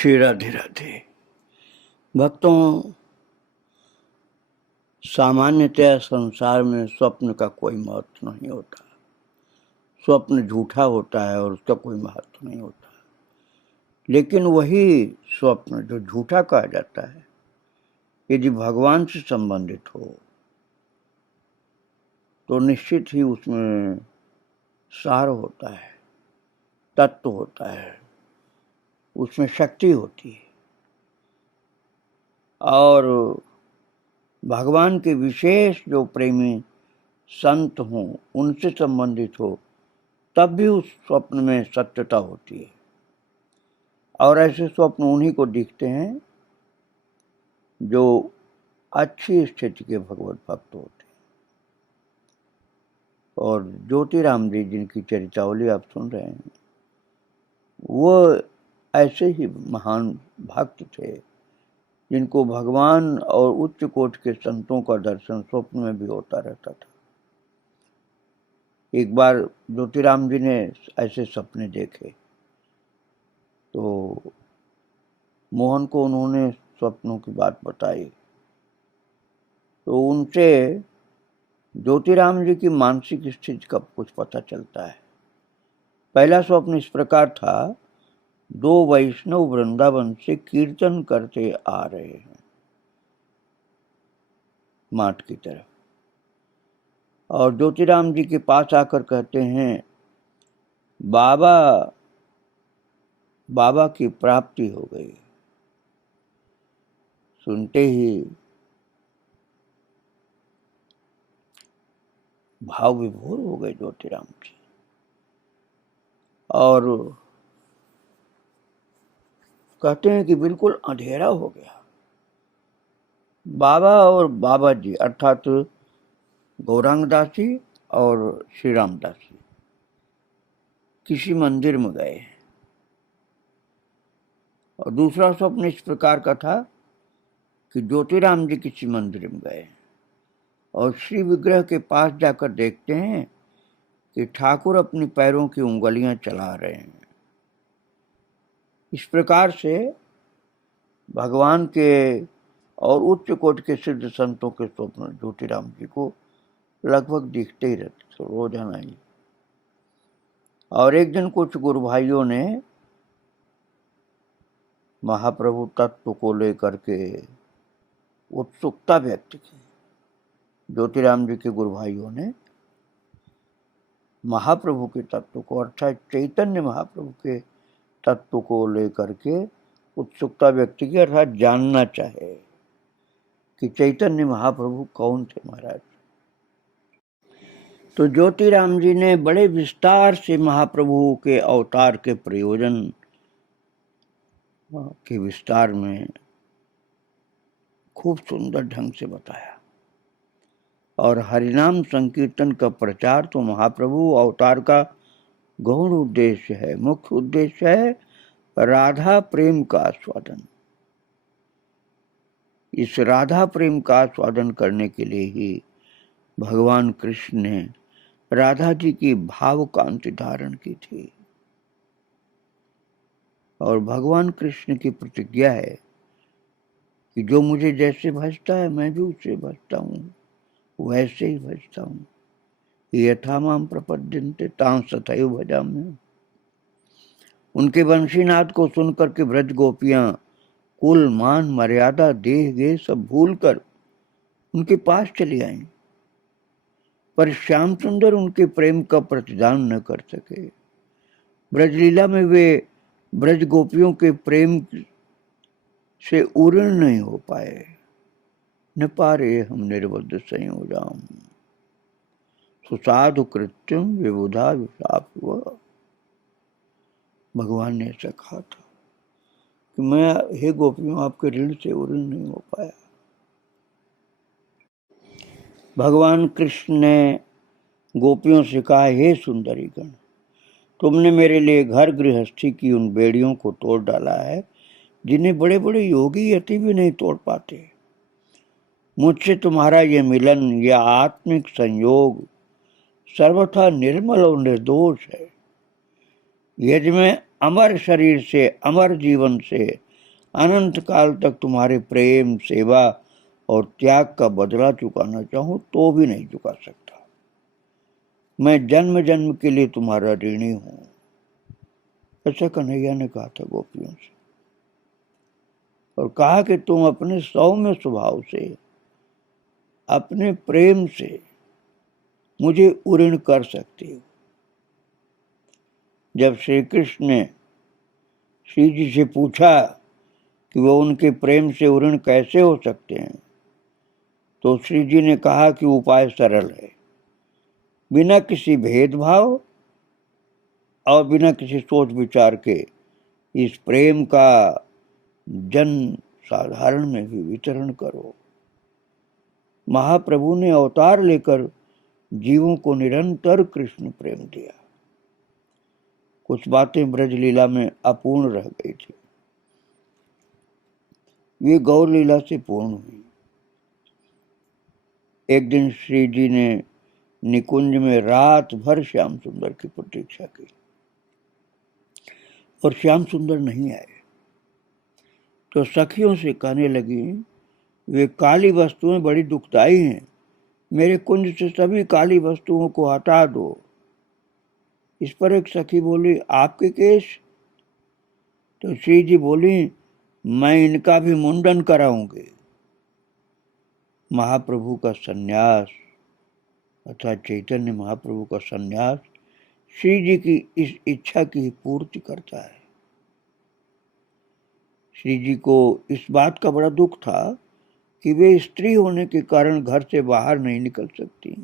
श्री राधे राधे। भक्तों, सामान्यतः संसार में स्वप्न का कोई महत्व नहीं होता। स्वप्न झूठा होता है और उसका कोई महत्व नहीं होता। लेकिन वही स्वप्न जो झूठा कहा जाता है, यदि भगवान से संबंधित हो तो निश्चित ही उसमें सार होता है, तत्व होता है, उसमें शक्ति होती है। और भगवान के विशेष जो प्रेमी संत हों, उनसे संबंधित हो, तब भी उस स्वप्न में सत्यता होती है। और ऐसे स्वप्न उन्हीं को दिखते हैं जो अच्छी स्थिति के भगवत भक्त होते हैं। और ज्योतिराम जी, जिनकी चरितावली आप सुन रहे हैं, वो ऐसे ही महान भक्त थे जिनको भगवान और उच्च कोटि के संतों का दर्शन स्वप्न में भी होता रहता था। एक बार ज्योतिराम जी ने ऐसे सपने देखे तो मोहन को उन्होंने स्वप्नों की बात बताई। तो उनसे ज्योतिराम जी की मानसिक स्थिति का कुछ पता चलता है। पहला स्वप्न इस प्रकार था, दो वैष्णव वृंदावन से कीर्तन करते आ रहे हैं माठ की तरफ, और ज्योतिराम जी के पास आकर कहते हैं, बाबा की प्राप्ति हो गई। सुनते ही भाव विभोर हो गए ज्योतिराम जी और कहते हैं कि बिल्कुल अंधेरा हो गया। बाबा और बाबा जी अर्थात गौरांग दास जी और श्री रामदास जी किसी मंदिर में गए। और दूसरा स्वप्न इस प्रकार का था कि ज्योतिराम जी किसी मंदिर में गए और श्री विग्रह के पास जाकर देखते हैं कि ठाकुर अपनी पैरों की उंगलियां चला रहे हैं। इस प्रकार से भगवान के और उच्च कोटि के सिद्ध संतों के स्वप्न ज्योतिराम जी को लगभग दिखते ही रहते थे, रोजाना ही। और एक दिन कुछ गुरु भाइयों ने महाप्रभु तत्व को लेकर के उत्सुकता व्यक्त की। ज्योतिराम जी के गुरु भाइयों ने महाप्रभु के तत्व को अर्थात चैतन्य महाप्रभु के तत्व को लेकर के उत्सुकता व्यक्त की, अर्थात जानना चाहे कि चैतन्य महाप्रभु कौन थे महाराज। तो ज्योतिराम जी ने बड़े विस्तार से महाप्रभु के अवतार के प्रयोजन के विस्तार में खूब सुंदर ढंग से बताया। और हरिनाम संकीर्तन का प्रचार तो महाप्रभु अवतार का गौण उद्देश्य है, मुख्य उद्देश्य है राधा प्रेम का आस्वादन। इस राधा प्रेम का आस्वादन करने के लिए ही भगवान कृष्ण ने राधा जी की भाव कांति धारण की थी। और भगवान कृष्ण की प्रतिज्ञा है कि जो मुझे जैसे भजता है मैं भी उससे भजता हूँ, वैसे ही भजता हूँ। यथा माम प्रपद्यन्ते तां तथैव भजाम्यहम्। उनके वंशीनाद को सुनकर के ब्रज गोपियां कुल मान मर्यादा देह गे सब भूल कर उनके पास चली आईं, पर श्याम सुंदर उनके प्रेम का प्रतिदान न कर सके। ब्रजलीला में वे ब्रज गोपियों के प्रेम से उऋण नहीं हो पाए। न पारे हम निर्बद्ध संयोजाम सुसाधु कृत्यम विबुधा विशाप। भगवान ने ऐसा कहा था कि मैं, हे गोपियों, आपके ऋण से उऋण नहीं हो पाया। भगवान कृष्ण ने गोपियों से कहा, हे सुंदरी गण, तुमने मेरे लिए घर गृहस्थी की उन बेड़ियों को तोड़ डाला है जिन्हें बड़े बड़े योगी यति भी नहीं तोड़ पाते। मुझसे तुम्हारा ये मिलन, यह आत्मिक संयोग सर्वथा निर्मल और निर्दोष है। यदि मैं अमर शरीर से, अमर जीवन से अनंत काल तक तुम्हारे प्रेम, सेवा और त्याग का बदला चुकाना चाहूं तो भी नहीं चुका सकता। मैं जन्म जन्म के लिए तुम्हारा ऋणी हूं, ऐसा कन्हैया ने कहा था गोपियों से। और कहा कि तुम अपने सौम्य स्वभाव से, अपने प्रेम से मुझे उऋण कर सकते हो। जब श्री कृष्ण ने श्री जी से पूछा कि वो उनके प्रेम से उऋण कैसे हो सकते हैं, तो श्री जी ने कहा कि उपाय सरल है। बिना किसी भेदभाव और बिना किसी सोच विचार के इस प्रेम का जन साधारण में भी वितरण करो। महाप्रभु ने अवतार लेकर जीवों को निरंतर कृष्ण प्रेम दिया। कुछ बातें ब्रज लीला में अपूर्ण रह गई थी, वे गौर लीला से पूर्ण हुई। एक दिन श्री जी ने निकुंज में रात भर श्याम सुंदर की प्रतीक्षा की और श्याम सुंदर नहीं आए। तो सखियों से कहने लगी, वे काली वस्तुएं बड़ी दुखदाई हैं, मेरे कुंज से सभी काली वस्तुओं को हटा दो। इस पर एक सखी बोली, आपके केश? तो श्री जी बोली, मैं इनका भी मुंडन कराऊंगी। महाप्रभु का सन्यास अर्थात चैतन्य महाप्रभु का सन्यास श्री जी की इस इच्छा की पूर्ति करता है। श्री जी को इस बात का बड़ा दुख था कि वे स्त्री होने के कारण घर से बाहर नहीं निकल सकती।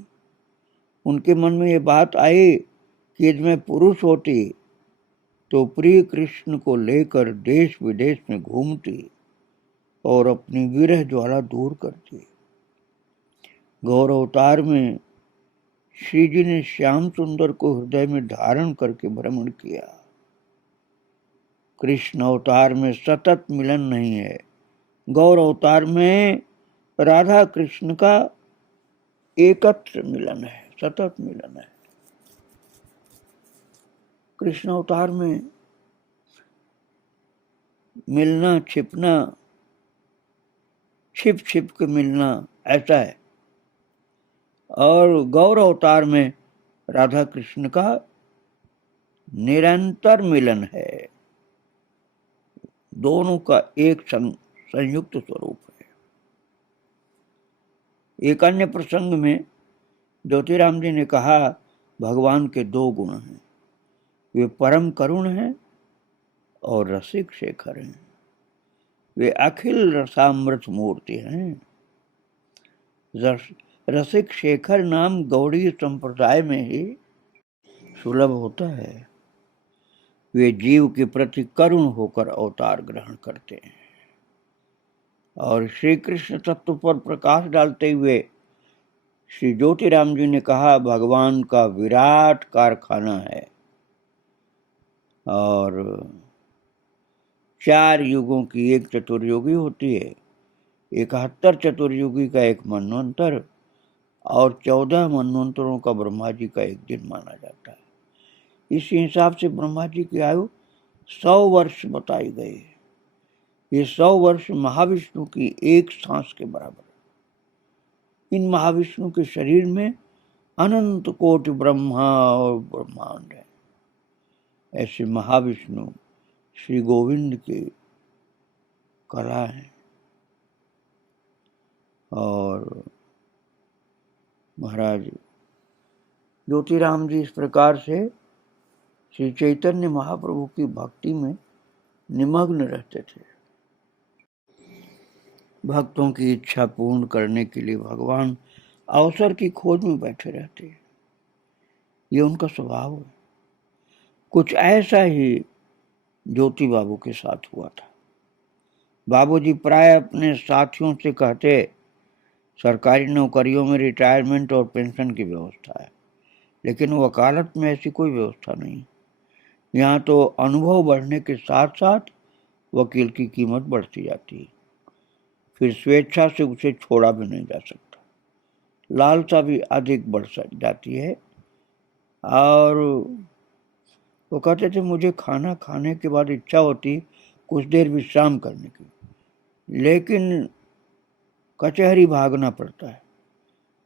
उनके मन में ये बात आई कि यदि मैं पुरुष होती तो प्रिय कृष्ण को लेकर देश विदेश में घूमती और अपनी विरह ज्वाला दूर करती। गौर अवतार में श्री जी ने श्याम सुंदर को हृदय में धारण करके भ्रमण किया। कृष्ण अवतार में सतत मिलन नहीं है, गौर अवतार में राधा कृष्ण का एकत्र मिलन है, सतत मिलन है। कृष्ण अवतार में मिलना छिपना, छिप छिप के मिलना ऐसा है, और गौर अवतार में राधा कृष्ण का निरंतर मिलन है। दोनों का एक संयुक्त स्वरूप है। एक अन्य प्रसंग में ज्योतिराम जी ने कहा, भगवान के दो गुण हैं, वे परम करुण हैं और रसिक शेखर हैं। वे अखिल रसामृत मूर्ति हैं। रसिक शेखर नाम गौड़ीय संप्रदाय में ही सुलभ होता है। वे जीव के प्रति करुण होकर अवतार ग्रहण करते हैं और श्री कृष्ण तत्व पर प्रकाश डालते हुए श्री ज्योतिराम जी ने कहा, भगवान का विराट कारखाना है और 4 युगों की एक चतुर्युगी होती है, 71 चतुर्युगी का एक मनवंतर और 14 मनवंतरों का ब्रह्मा जी का एक दिन माना जाता है। इस हिसाब से ब्रह्मा जी की आयु 100 वर्ष बताई गई है। ये 100 वर्ष महाविष्णु की एक सांस के बराबर है। इन महाविष्णु के शरीर में अनंत कोटि ब्रह्मा और ब्रह्मांड है। ऐसे महाविष्णु श्री गोविंद की कला है। और महाराज ज्योतिराम जी इस प्रकार से श्री चैतन्य महाप्रभु की भक्ति में निमग्न रहते थे। भक्तों की इच्छा पूर्ण करने के लिए भगवान अवसर की खोज में बैठे रहते हैं, ये उनका स्वभाव है। कुछ ऐसा ही ज्योति बाबू के साथ हुआ था। बाबूजी प्राय अपने साथियों से कहते, सरकारी नौकरियों में रिटायरमेंट और पेंशन की व्यवस्था है, लेकिन वकालत में ऐसी कोई व्यवस्था नहीं। यहाँ तो अनुभव बढ़ने के साथ साथ वकील की कीमत बढ़ती जाती है, फिर स्वेच्छा से उसे छोड़ा भी नहीं जा सकता। लालसा भी अधिक बढ़ जाती है। और वो कहते थे, मुझे खाना खाने के बाद इच्छा होती कुछ देर विश्राम करने की, लेकिन कचहरी भागना पड़ता है,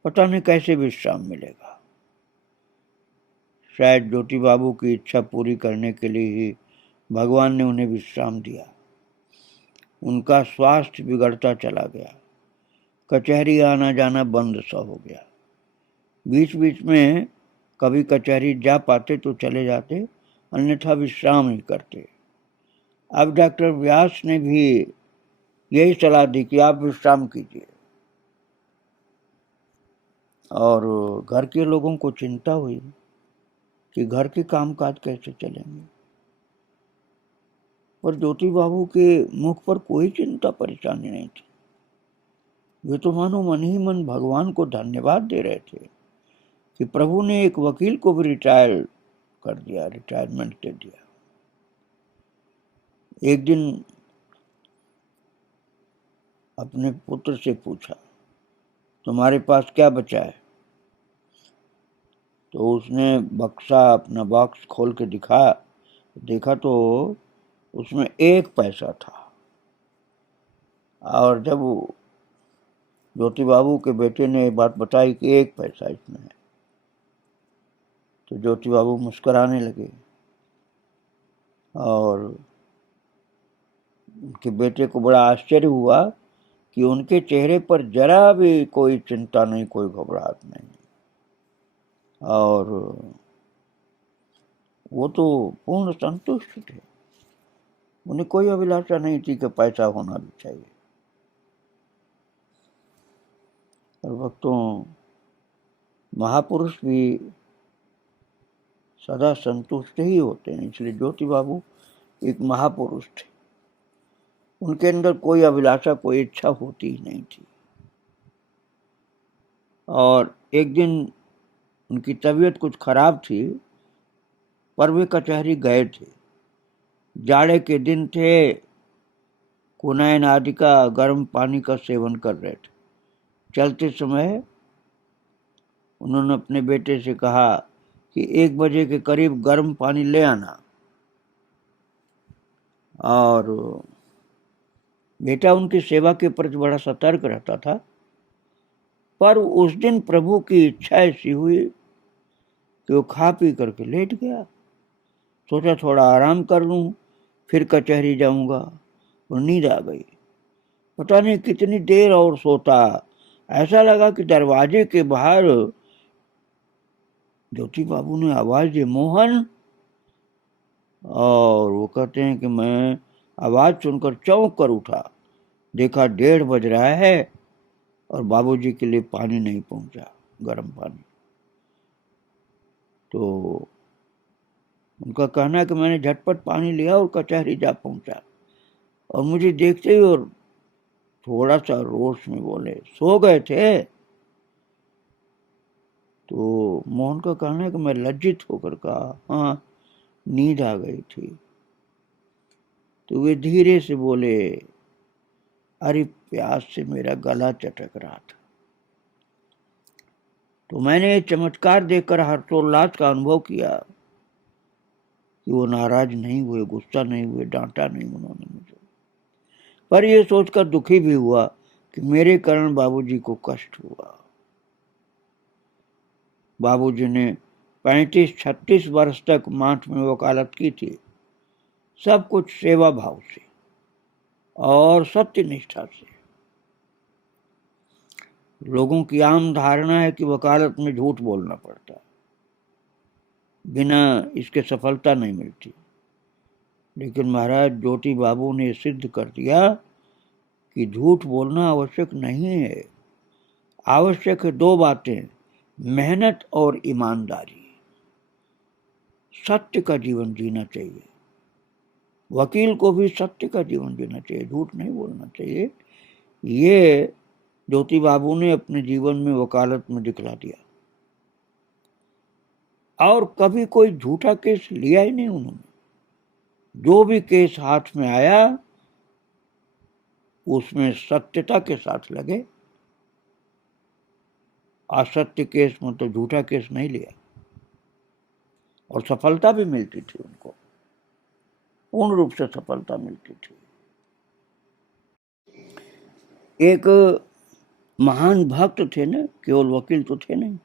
पता नहीं कैसे विश्राम मिलेगा। शायद ज्योति बाबू की इच्छा पूरी करने के लिए ही भगवान ने उन्हें विश्राम दिया। उनका स्वास्थ्य बिगड़ता चला गया, कचहरी आना जाना बंद सा हो गया। बीच बीच में कभी कचहरी जा पाते तो चले जाते, अन्यथा विश्राम ही करते। अब डॉक्टर व्यास ने भी यही सलाह दी कि आप विश्राम कीजिए। और घर के लोगों को चिंता हुई कि घर के कामकाज कैसे चलेंगे, पर ज्योति बाबू के मुख पर कोई चिंता परेशानी नहीं थी। वे तो मानो मन ही मन भगवान को धन्यवाद दे रहे थे कि प्रभु ने एक वकील को भी रिटायर कर दिया, रिटायरमेंट दे दिया। एक दिन अपने पुत्र से पूछा, तुम्हारे पास क्या बचा है? तो उसने बक्सा, अपना बॉक्स खोल के देखा तो उसमें 1 पैसा था। और जब ज्योति बाबू के बेटे ने बात बताई कि 1 पैसा इसमें है, तो ज्योति बाबू मुस्कुराने लगे और उनके बेटे को बड़ा आश्चर्य हुआ कि उनके चेहरे पर जरा भी कोई चिंता नहीं, कोई घबराहट नहीं, और वो तो पूर्ण संतुष्ट थे। उन्हें कोई अभिलाषा नहीं थी कि पैसा होना भी चाहिए। और भक्तों, महापुरुष भी सदा संतुष्ट ही होते हैं, इसलिए ज्योति बाबू एक महापुरुष थे। उनके अंदर कोई अभिलाषा, कोई इच्छा होती ही नहीं थी। और एक दिन उनकी तबीयत कुछ खराब थी, पर वे कचहरी गए थे। जाड़े के दिन थे, कुनैन आदि का गर्म पानी का सेवन कर रहे थे। चलते समय उन्होंने अपने बेटे से कहा कि 1 बजे के करीब गर्म पानी ले आना। और बेटा उनकी सेवा के प्रति बड़ा सतर्क रहता था, पर उस दिन प्रभु की इच्छा ऐसी हुई कि वो खा पी करके लेट गया। सोचा थोड़ा आराम कर लूं, फिर कचहरी जाऊंगा, और नींद आ गई। पता नहीं कितनी देर और सोता। ऐसा लगा कि दरवाजे के बाहर ज्योति बाबू ने आवाज दी, मोहन। और वो कहते हैं कि मैं आवाज सुनकर चौंक कर उठा, देखा 1:30 बज रहा है और बाबूजी के लिए पानी नहीं पहुंचा, गर्म पानी। तो उनका कहना है कि मैंने झटपट पानी लिया और कचहरी जा पहुंचा, और मुझे देखते ही और थोड़ा सा रोष में बोले, सो गए थे? तो मोहन का कहना है कि मैं लज्जित होकर कहा, हाँ, नींद आ गई थी। तो वे धीरे से बोले, अरे प्यास से मेरा गला चटक रहा था। तो मैंने चमत्कार देखकर हर्षोल्लास का अनुभव किया कि वो नाराज नहीं हुए, गुस्सा नहीं हुए, डांटा नहीं उन्होंने मुझे। पर यह सोचकर दुखी भी हुआ कि मेरे कारण बाबूजी को कष्ट हुआ। बाबूजी ने 35-36 वर्ष तक माठ में वकालत की थी, सब कुछ सेवा भाव से और सत्य निष्ठा से। लोगों की आम धारणा है कि वकालत में झूठ बोलना पड़ता है, बिना इसके सफलता नहीं मिलती। लेकिन महाराज ज्योति बाबू ने सिद्ध कर दिया कि झूठ बोलना आवश्यक नहीं है। आवश्यक है 2 बातें, मेहनत और ईमानदारी। सत्य का जीवन जीना चाहिए। वकील को भी सत्य का जीवन जीना चाहिए, झूठ नहीं बोलना चाहिए। ये ज्योति बाबू ने अपने जीवन में वकालत में दिखला दिया। और कभी कोई झूठा केस लिया ही नहीं उन्होंने। जो भी केस हाथ में आया उसमें सत्यता के साथ लगे। असत्य केस मतलब झूठा केस नहीं लिया, और सफलता भी मिलती थी उनको। पूर्ण रूप से सफलता मिलती थी। एक महान भक्त थे ना, केवल वकील तो थे नहीं,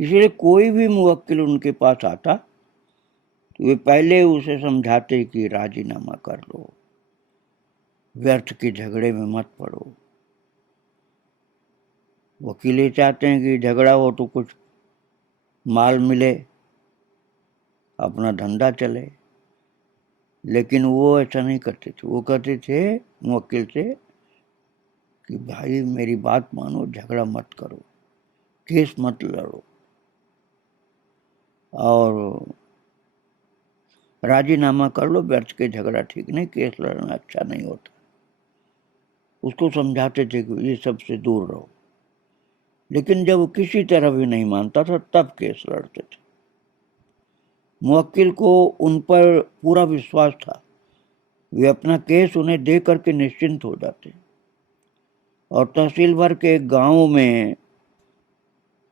इसलिए कोई भी मुवक्किल उनके पास आता तो वे पहले उसे समझाते कि राजीनामा कर लो, व्यर्थ के झगड़े में मत पड़ो। वकील ये चाहते हैं कि झगड़ा हो तो कुछ माल मिले, अपना धंधा चले, लेकिन वो ऐसा नहीं करते थे। वो कहते थे मुवक्किल से कि भाई मेरी बात मानो, झगड़ा मत करो, केस मत लड़ो, और राजीनामा कर लो, व्यर्थ के झगड़ा ठीक नहीं, केस लड़ना अच्छा नहीं होता। उसको समझाते थे कि ये सब से दूर रहो, लेकिन जब वो किसी तरह भी नहीं मानता था तब केस लड़ते थे। मुवक्किल को उन पर पूरा विश्वास था, वे अपना केस उन्हें दे करके निश्चिंत हो जाते। और तहसील भर के एक गांव में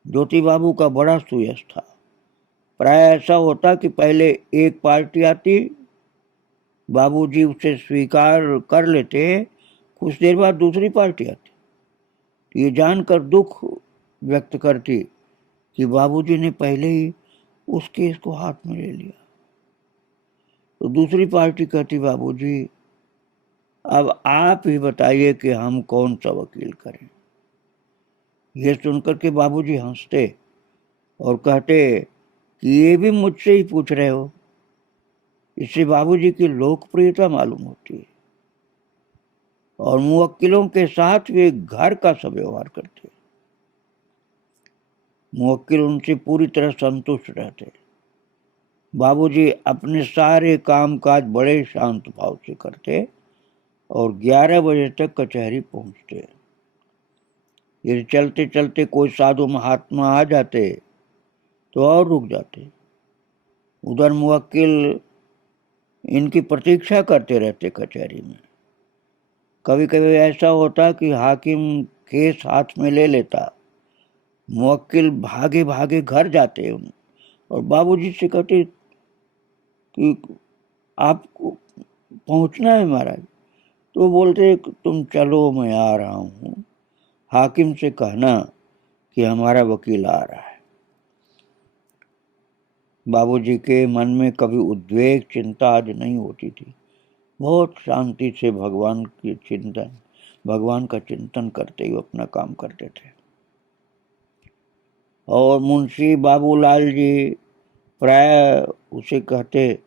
ज्योति बाबू का बड़ा सुयश था। प्राय ऐसा होता कि पहले एक पार्टी आती, बाबूजी उसे स्वीकार कर लेते, कुछ देर बाद दूसरी पार्टी आती। ये जानकर दुख व्यक्त करती कि बाबूजी ने पहले ही उस केस को हाथ में ले लिया। तो दूसरी पार्टी कहती, बाबूजी अब आप ही बताइए कि हम कौन सा वकील करें। यह सुनकर के बाबूजी हंसते और कहते कि ये भी मुझसे ही पूछ रहे हो। इससे बाबूजी की लोकप्रियता मालूम होती है, और मुवक्किलों के साथ वे घर का सा व्यवहार करते। मुवक्किल उनसे पूरी तरह संतुष्ट रहते। बाबूजी अपने सारे कामकाज बड़े शांत भाव से करते और 11 बजे तक कचहरी पहुंचते। यदि चलते चलते कोई साधु महात्मा आ जाते तो और रुक जाते। उधर मुवक्किल इनकी प्रतीक्षा करते रहते कचहरी में। कभी कभी ऐसा होता कि हाकिम केस हाथ में ले लेता, मुवक्किल भागे भागे घर जाते और बाबूजी से कहते कि आपको पहुंचना है महाराज। तो बोलते तुम चलो, मैं आ रहा हूं, हाकिम से कहना कि हमारा वकील आ रहा है। बाबूजी के मन में कभी उद्वेग चिंता आज नहीं होती थी। बहुत शांति से भगवान का चिंतन करते हुए अपना काम करते थे। और मुंशी बाबूलाल जी प्राय उसे कहते,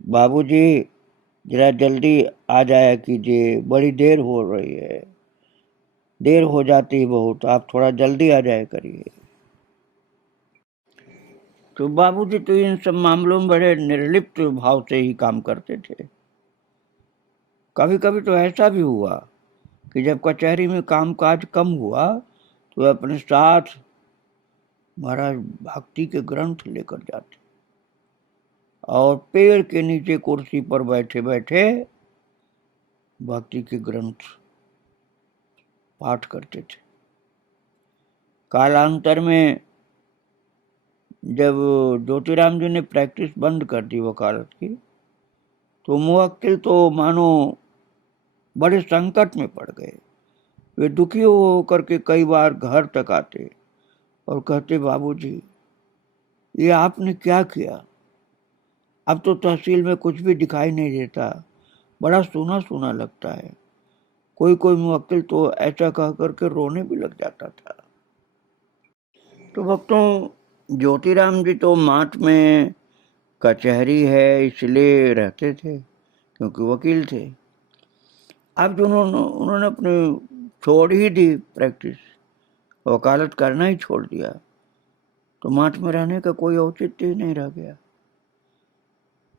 बाबूजी जरा जल्दी आ जाया कीजिए, बड़ी देर हो रही है, देर हो जाती है बहुत, आप थोड़ा जल्दी आ जाया करिए। तो बाबूजी तो इन सब मामलों में बड़े निर्लिप्त भाव से ही काम करते थे। कभी कभी तो ऐसा भी हुआ कि जब कचहरी में कामकाज कम हुआ तो अपने साथ महाराज भक्ति के ग्रंथ लेकर जाते और पेड़ के नीचे कुर्सी पर बैठे बैठे भक्ति के ग्रंथ पाठ करते थे। कालांतर में जब ज्योतिराम जी ने प्रैक्टिस बंद कर दी वकालत की, तो मुवक्किल तो मानो बड़े संकट में पड़ गए। वे दुखी होकर के कई बार घर तक आते और कहते, बाबूजी ये आपने क्या किया? अब तो तहसील में कुछ भी दिखाई नहीं देता, बड़ा सूना सूना लगता है। कोई कोई मुवक्किल तो ऐसा कह करके रोने भी लग जाता था। तो भक्तों, ज्योतिराम जी तो माठ में कचहरी है इसलिए रहते थे क्योंकि वकील थे। अब जो उन्होंने अपने छोड़ ही दी प्रैक्टिस, वकालत करना ही छोड़ दिया, तो माठ में रहने का कोई औचित्य ही नहीं रह गया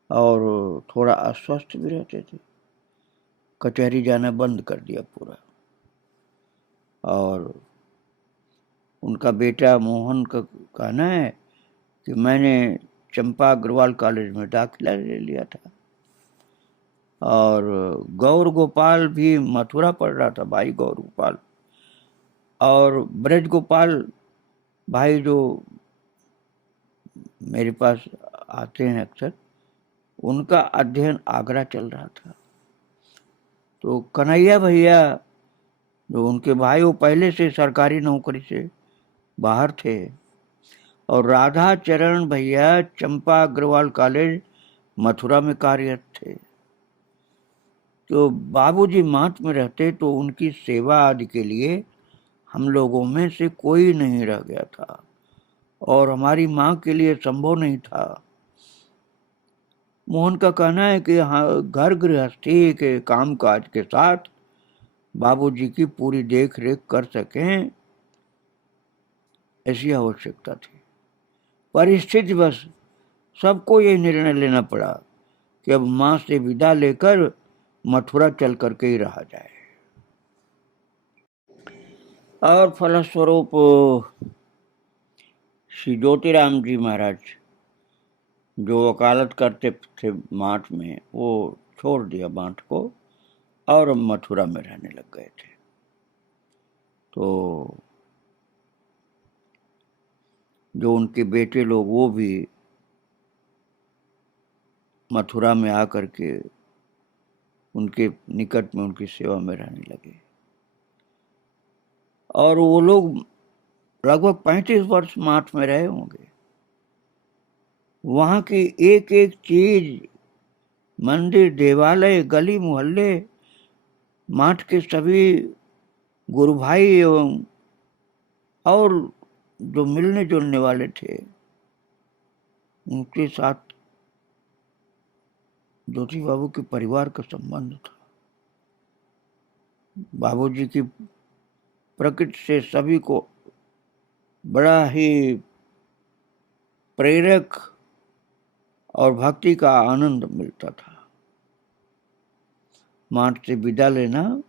और थोड़ा अस्वस्थ भी रहते थे। कचहरी जाना बंद कर दिया पूरा। और उनका बेटा मोहन का कहना है कि मैंने चंपा अग्रवाल कॉलेज में दाखिला ले लिया था, और गौर गोपाल भी मथुरा पढ़ रहा था, भाई गौर गोपाल। और ब्रज गोपाल भाई जो मेरे पास आते हैं अक्सर, उनका अध्ययन आगरा चल रहा था। तो कन्हैया भैया जो उनके भाई, वो पहले से सरकारी नौकरी से बाहर थे, और राधा चरण भैया चंपा अग्रवाल कॉलेज मथुरा में कार्यरत थे। तो बाबूजी मात में रहते तो उनकी सेवा आदि के लिए हम लोगों में से कोई नहीं रह गया था, और हमारी माँ के लिए संभव नहीं था। मोहन का कहना है कि हाँ, घर गृहस्थी के कामकाज के साथ बाबूजी की पूरी देख रेख कर सकें, ऐसी आवश्यकता थी। परिस्थिति बस सबको ये निर्णय लेना पड़ा कि अब माँ से विदा लेकर मथुरा चल करके ही रहा जाए। और फलस्वरूप श्री ज्योतिराम जी महाराज जो वकालत करते थे माठ में, वो छोड़ दिया माठ को और मथुरा में रहने लग गए थे। तो जो उनके बेटे लोग, वो भी मथुरा में आकर के उनके निकट में उनकी सेवा में रहने लगे, और वो लोग लगभग 35 वर्ष माठ में रहे होंगे। वहाँ की एक एक चीज, मंदिर, देवालय, गली मोहल्ले, माठ के सभी गुरु भाई एवं और जो मिलने जुलने वाले थे, उनके साथ ज्योति बाबू के परिवार का संबंध था। बाबूजी की प्रकृति से सभी को बड़ा ही प्रेरक और भक्ति का आनंद मिलता था। माठ से विदा लेना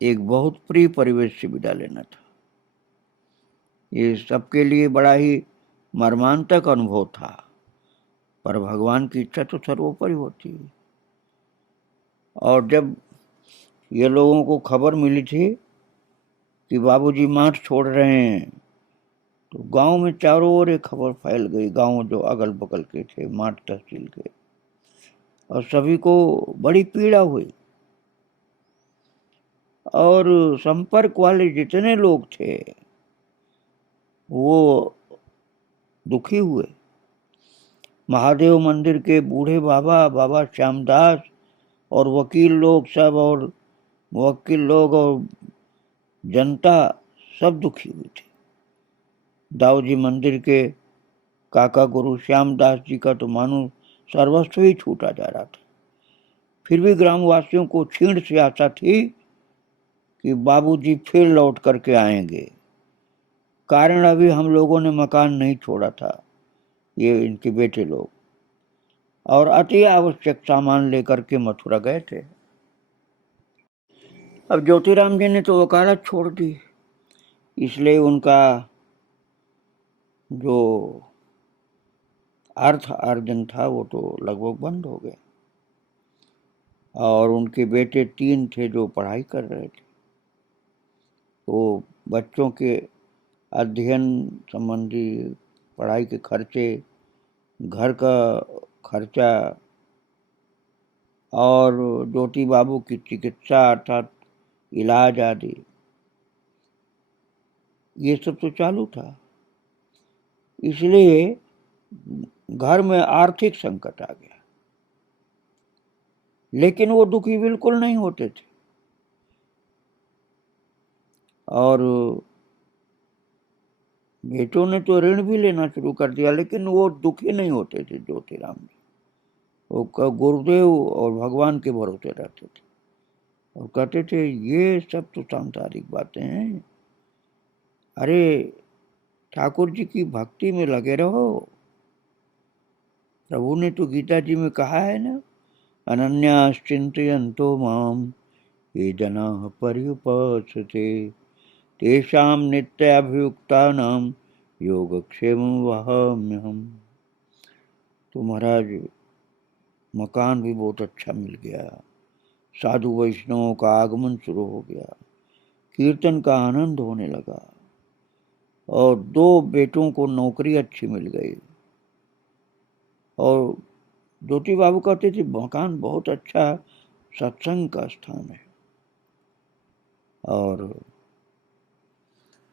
एक बहुत प्रिय परिवेश से विदा लेना था। ये सबके लिए बड़ा ही मर्मांतक अनुभव था, पर भगवान की इच्छा तो सर्वोपरि होती है। और जब ये लोगों को खबर मिली थी कि बाबूजी माठ छोड़ रहे हैं, तो गांव में चारों ओर एक खबर फैल गई, गांव जो अगल बगल के थे माठ तहसील के, और सभी को बड़ी पीड़ा हुई। और संपर्क वाले जितने लोग थे वो दुखी हुए। महादेव मंदिर के बूढ़े बाबा, बाबा श्यामदास और वकील लोग सब, और मुवक्किल लोग और जनता सब दुखी हुई थी। दाऊ जी मंदिर के काका गुरु श्यामदास जी का तो मानो सर्वस्व ही छूटा जा रहा था। फिर भी ग्रामवासियों को क्षीण सी आशा थी कि बाबूजी फिर लौट करके आएंगे, कारण अभी हम लोगों ने मकान नहीं छोड़ा था, ये इनके बेटे लोग, और अति आवश्यक सामान लेकर के मथुरा गए थे। अब ज्योतिराम जी ने तो वकालत छोड़ दी, इसलिए उनका जो अर्थ अर्जन था वो तो लगभग बंद हो गया। और उनके बेटे 3 थे जो पढ़ाई कर रहे थे, तो बच्चों के अध्ययन संबंधी पढ़ाई के खर्चे, घर का खर्चा, और ज्योति बाबू की चिकित्सा अर्थात इलाज आदि, ये सब तो चालू था। इसलिए घर में आर्थिक संकट आ गया, लेकिन वो दुखी बिल्कुल नहीं होते थे। और बेटों ने तो ऋण भी लेना शुरू कर दिया, लेकिन वो दुखी नहीं होते थे ज्योतिराम जी। वो गुरुदेव और भगवान के भरोसे रहते थे, और कहते थे ये सब तो सांसारिक बातें हैं, अरे ठाकुर जी की भक्ति में लगे रहो। प्रभु ने तो गीता जी में कहा है ना, अनन्याश्चिन्तयन्तो माम ये जनाः पर्युपासते तेषां नित्याभियुक्तानां योगक्षेमं वहाम्यहम्। तो महाराज मकान भी बहुत अच्छा मिल गया, साधु वैष्णवों का आगमन शुरू हो गया, कीर्तन का आनंद होने लगा, और 2 बेटों को नौकरी अच्छी मिल गई, और ज्योति बाबू कहते थे मकान बहुत अच्छा सत्संग का स्थान है। और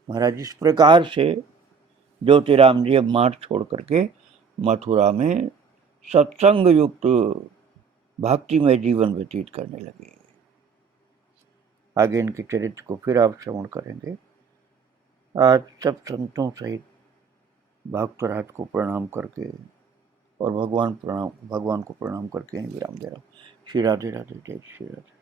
महाराज इस प्रकार से ज्योतिराम जी अब मार्ग छोड़ करके मथुरा में सत्संग युक्त भक्तिमय जीवन व्यतीत करने लगे। आगे इनके चरित्र को फिर आप श्रवण करेंगे। आज सब संतों सहित भक्तराज को प्रणाम करके और भगवान को प्रणाम करके ही विराम दे रहा हूँ। श्री राधे राधे, जय श्री राधे।